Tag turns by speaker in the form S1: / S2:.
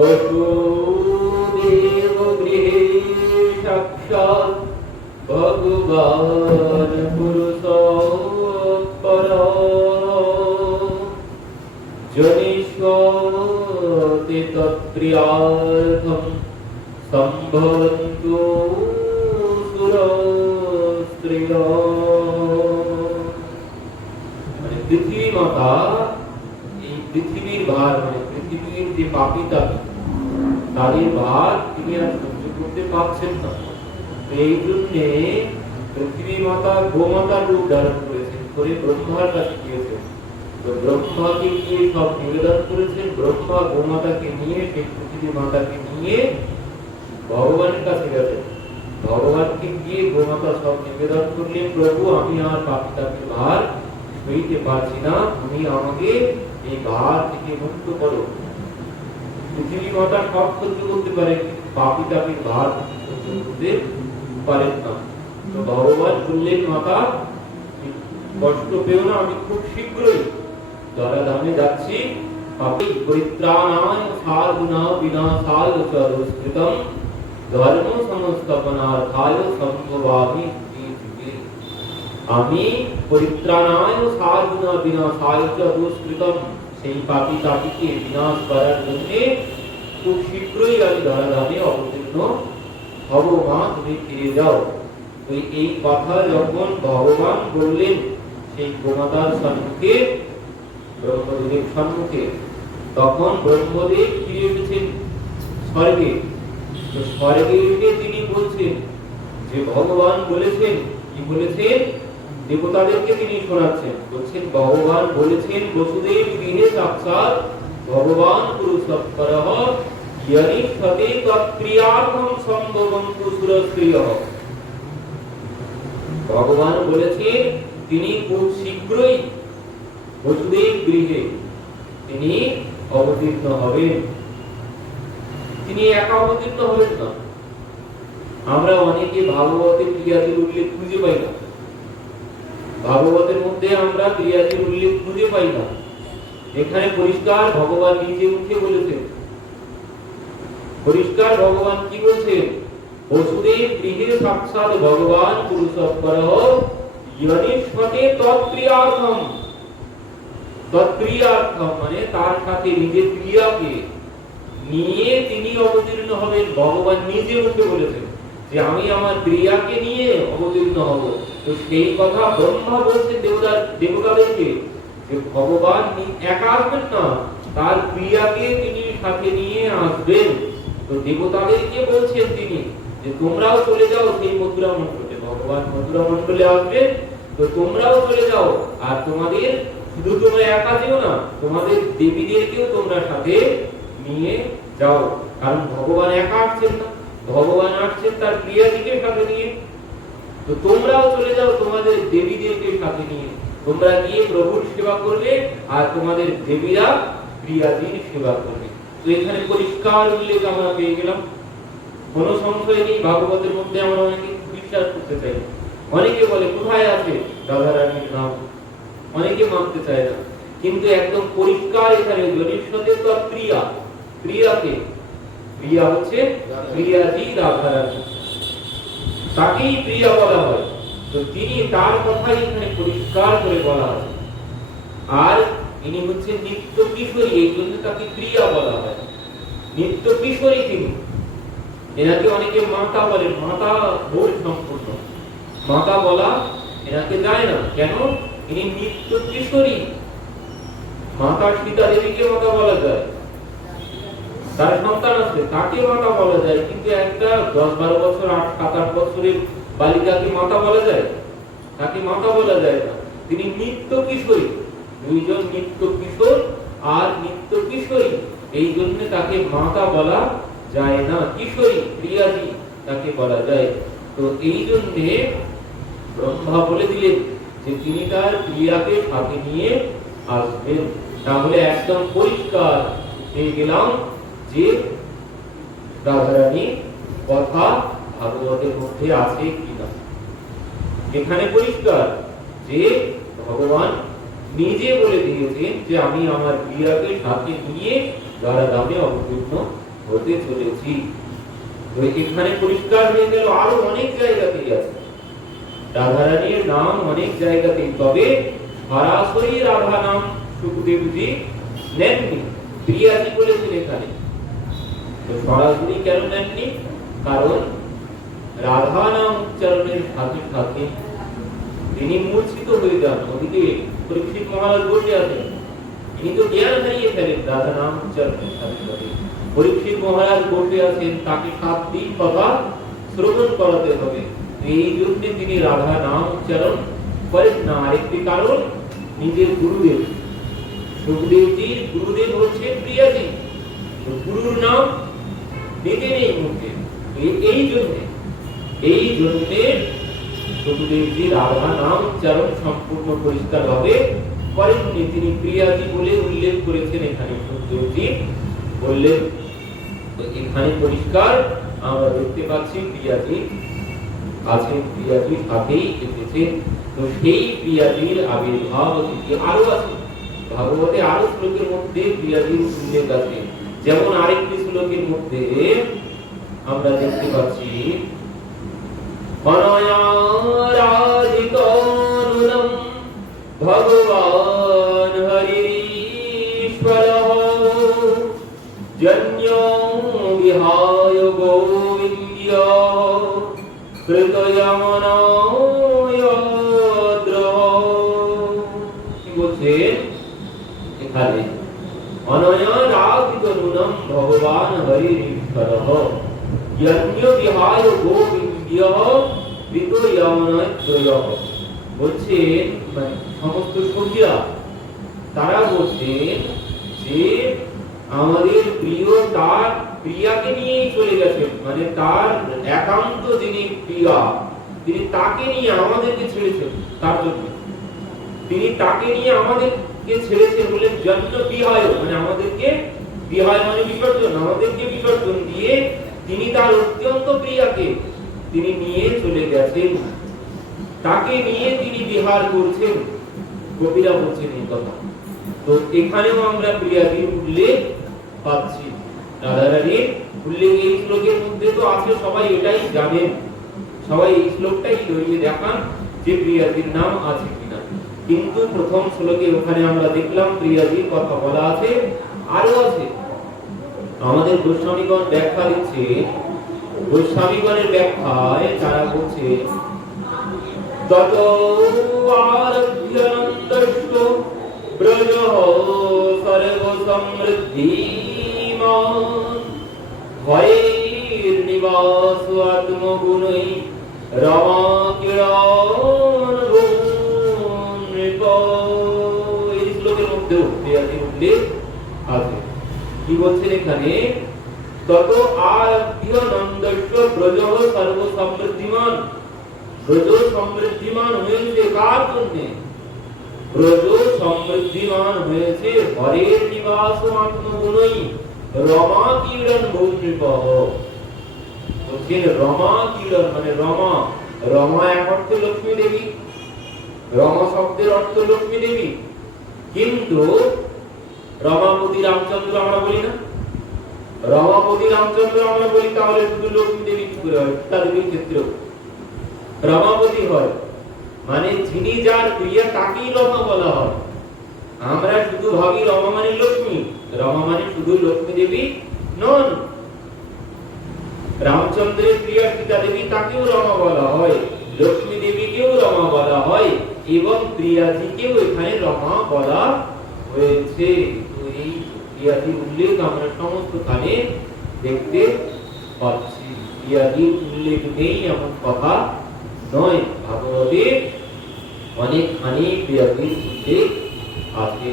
S1: বসুদেব গৃহে সাক্ষাৎ ভগবান পুরুষোত্তর জনিষ্যতে তত্প্রিয়ার্থম সম্ভবন্তু সুরস্ত্রিয় মানে পৃথিবী মাতা এই পৃথিবীর ভার মানে পৃথিবীর যে ভার তিনি আর সহ্য করতে পারছেন না। এই জন্যে পৃথিবী মাতা গোমাতার রূপ ধারণ করেছেন করে ব্রহ্মার কাছে গিয়েছেন। তো ব্রহ্মাকে গিয়ে সব সব নিবেদন করলেন, প্রভু, আমি আর পাপি তাপি ভার সইতে পারছি না। তুমি আমাকে এই ভার থেকে মুক্ত করো। পৃথিবী মাতা সব সহ্য করতে পারে কিন্তু পাপি তাপি ভার সহ্য করতে পারেন না তো ভগবান বললেন মাতা কষ্ট পেও না আমি খুব শীঘ্রই দ্বারা ধামে যাচ্ছি পাপি পরিত্রাণায় সাধুনা বিনাশায় চ দুষ্কৃতম ধর্ম সংস্থাপনার্থায় সম্ভবামি যুগে আমি পরিত্রাণায় সাধুনা বিনাশায় চ দুষ্কৃতম সেই পাপি তাপিকে বিনাশ করার জন্য খুব শীঘ্রই আমি ধরাধামে অবতীর্ণ হব, মা, তুমি ফিরে যাও। তো এই কথা যখন ভগবান বললেন, সেই গোমাতার সম্মুখে, ব্রহ্মদেবের সম্মুখে, তখন ব্রহ্মদেব ফিরে এসেছেন স্বর্গে। তো স্বর্গে তিনি বলছেন, যে ভগবান বলেছেন, কি বলেছেন? দেবতাদেরকে তিনি শোনাচ্ছেন। বলছেন, ভগবান বলেছেন, বসুদেব গৃহে সাক্ষাৎ, ভগবান ভগবান বলেছেন, তিনি খুব শীঘ্রই বসুদেব গৃহে তিনি অবতীর্ণ হবেন। তিনি একা অবতীর্ণ হবেন না। আমরা অনেকে ভাগবতের ক্রিয়াদের উল্লেখ খুঁজে পাই না। ভাগবতের মধ্যে আমরা ক্রিয়াদের উল্লেখ খুঁজে পাই না। এখানে পরিষ্কার ভগবান নিজে উঠে বলেছেন। পরিষ্কার ভগবান কি বলছেন? বসুদেব গৃহে সাক্ষাৎ ভগবান ইয়নিষ্ঠতে তৎক্রিয়ার্থম। তৎক্রিয়ার্থম মানে তার সাথে নিজের ক্রিয়াকে নিয়ে তিনি অবতীর্ণ হবেন। ভগবান নিজে মুখে বলেছেন। যে আমি আমার ক্রিয়াকে নিয়ে অবতীর্ণ হব। তো সেই কথা ব্রহ্মা বলছেন দেবতা দেবতাদেরকে যে ভগবান একা আসবেন না, তার ক্রিয়াকে তিনি সাথে নিয়ে আসবেন। তো দেবতাদেরকে বলছেন তিনি যে, তোমরাও চলে যাও সেই মথুরা মণ্ডলে ভগবান মথুরা মণ্ডলে আসবে, তো তোমরাও চলে যাও। আর তোমাদের শুধু তোমরা একা যেও না, তোমাদের দেবীদেরকেও তোমরা সাথে নিয়ে যাও। কারণ ভগবান একা আসছেন না। ভগবান আসছেন তার ক্রিয়াদিকে সাথে নিয়ে। তো তোমরাও চলে যাও তোমাদের দেবীদেরকে সাথে নিয়ে। তোমরা গিয়ে প্রভুর সেবা করবে আর তোমাদের দেবীরা ক্রিয়াধীন সেবা করবে। তো এখানে পরিষ্কার উল্লেখ আমরা পেয়ে গেলাম। কোন সংশয় নেই, ভাগবতের মধ্যে আমরা অনেকে বিশ্বাস করতে চাই। অনেকে বলে, কোথায় আছে রাধারানীর নাম? অনেকে মানতে চায় না। কিন্তু একদম পরিষ্কার এখানে জনিষ্ঠতে তো প্রিয়া প্রিয়াকে প্রিয়া হচ্ছে প্রিয়াজি রাধারানী। তাকেই প্রিয়া বলা হয়। তো তিনি তার কথাই এখানে পরিষ্কার করে বলা আছে আর ইনি হচ্ছেন নিত্য কিশোরী, এই জন্য তাকে প্রিয়া বলা হয়। নিত্য কিশোরী তিনি। এনাকে অনেকে মাতা বলেন মাতা ভোর সম্পূর্ণ। মাতা বলা এনাকে যায় না। কেন? ইনি নিত্য কিশোরী। মাতা সীতা দেবীকে মাতা বলা যায়। তার সন্তান আছে, তাকে মাতা বলা যায়, কিন্তু একটা দশ বারো বছর, আট সাত আট বছরের বালিকাকে মাতা বলা যায়? তাকে মাতা বলা যায় না। তিনি নিত্য কিশোরী। দুইজন নিত্য কিশোর আর নিত্য কিশোরী। এই জন্য তাকে মাতা বলা যায় না। কিশোরী প্রিয়াজি তাকে বলা যায়। তো এই জন্যে ব্রহ্মা বলে দিলেন যে তিনি তার ক্রিয়াকে সাথে নিয়ে আসবেন। তাহলে একদম পরিষ্কার পেয়ে গেলাম। যে রাধারানী কথা ভাগবতের মধ্যে আছে কিনা। এখানে পরিষ্কার যে ভগবান নিজে বলে দিয়েছেন যে আমি আমার ক্রিয়াকে সাথে নিয়ে দামে অবতীর্ণ হতে চলেছি। এখানে পরিষ্কার হয়ে গেল, আরও অনেক জায়গাতেই আছে। রাধারানীর নাম অনেক জায়গাতেই, তবে সরাসরি রাধা নাম সুখদেবজি নেননি। প্রিয়াজি বলেছেন এখানে তো সরাসরি কেন নেননি কারণ রাধা নাম উচ্চারণের সাথে সাথে তিনি মূর্ছিত হয়ে যান ওদিকে পরীক্ষিত মহারাজ বসে আছেন তিনি তো জ্ঞান হারিয়ে ফেলেন রাধা নাম উচ্চারণের সাথে সাথে পরীক্ষিত মহারাজ বসে আছেন তাকে সাত দিন কথা শ্রবণ করাতে হবে এই জন্য তিনি রাধা নাম উচ্চারণ করেন না আরেকটি কারণ নিজের গুরুদেব সুখদেবজির গুরুদেব হচ্ছে প্রিয়াজি তো গুরুর নাম নিতে নেই মুখে এই- জন্যে, এই জন্যে নাম উচ্চারণ সম্পূর্ণ পরিষ্কার করেননি। তিনি প্রিয়াজি বলে উল্লেখ করেছেন এখানে সুখদেবজি বললেন এখানে পরিষ্কার, আমরা দেখতে পাচ্ছি প্রিয়াজি আছে প্রিয়াজি সাথেই এসেছে। তো সেই প্রিয়াজির আবির্ভাব আরও আছে। ভাগবতে আরও শ্লোকের মধ্যে প্রিয়াজির উল্লেখ আছে। যেমন আরেকটি শ্লোকের মধ্যে আমরা দেখতে পাচ্ছি ভগবান হরিশ্বরः বিহায় কি বলছেন এখানে অনয়ারাধিতনুরম ভগবান হরিশ্বরः যজ্ঞ বিহায় গোবিন্দ্য বলছেন মানে সমস্ত সখীরা তারা বলছেন যে আমাদের প্রিয় তার প্রিয়াকে নিয়েই চলে গেছেন মানে তার একান্ত যিনি প্রিয়া তিনি তাকে নিয়ে আমাদেরকে ছেড়েছেন তার জন্য তিনি তাকে নিয়ে আমাদেরকে ছেড়েছেন বলেন মানে আমাদেরকে বিহায় মানে বিসর্জন, আমাদেরকে বিসর্জন দিয়ে তিনি তার অত্যন্ত প্রিয়াকে তিনি নিয়ে চলে গেছেন। তাকে নিয়ে তিনি বিহার করছেন। কবিরা বলছেন এই কথা। তো এখানেও আমরা প্রিয়াদির উল্লেখ পাচ্ছি। রাধারানীর উল্লেখ এই শ্লোকের মধ্যে তো আছে, সবাই এটাই জানেন। সবাই এই শ্লোকটাই ধরিয়ে দেখান যে প্রিয়াদির নাম আছে। কিন্তু প্রথম শ্লোকে ওখানে আমরা দেখলাম প্রিয়াদির কথা বলা আছে, আরও আছে। আমাদের গোস্বামীগণ ব্যাখ্যা দিচ্ছে, গোস্বামীগণের ব্যাখ্যায় তারা বলছে নিবাস আত্মগুণই রমা কিরণ এই শ্লোকের উল্লেখ আছে কি বলছেন এখানে? তত আরভ্য ব্রজ সর্ব সমৃদ্ধিমান ব্রজ সমৃদ্ধিমান হয়েছে কার জন্যে? ব্রজ সমৃদ্ধিমান হয়েছে হরের নিবাস আত্মগুণই। রমা কিরণ বলছেন রমা কিরণ মানে রমা। রমা এক অর্থে লক্ষ্মী দেবী। রমা শব্দের অর্থ লক্ষ্মী দেবী। কিন্তু রমাপতি রামচন্দ্র আমরা বলি না। রমাপতি রামচন্দ্র আমরা বলি তাহলে শুধু লক্ষ্মী দেবী কি করে হয়? তার দেবীর ক্ষেত্রেও রমাপতি হয় মানে যিনি যার প্রিয়া তাকেই রমা বলা হয়। আমরা শুধু ভাবি রমা মানে লক্ষ্মী, রমা মানে শুধু লক্ষ্মী দেবী নন। রামচন্দ্রের প্রিয়া সীতা দেবী তাকেও রমা বলা হয়, লক্ষ্মী দেবীকেও রমা বলা হয়। এবং প্রিয়াজিকেও এখানে রমা বলা হয়েছে তো এই প্রিয়াজির উল্লেখ আমরা সমস্ত স্থানে দেখতে পাচ্ছি প্রিয়াজির উল্লেখ নেই এমন কথা নয় ভাগবতে অনেকখানি প্রিয়াজির উল্লেখ আছে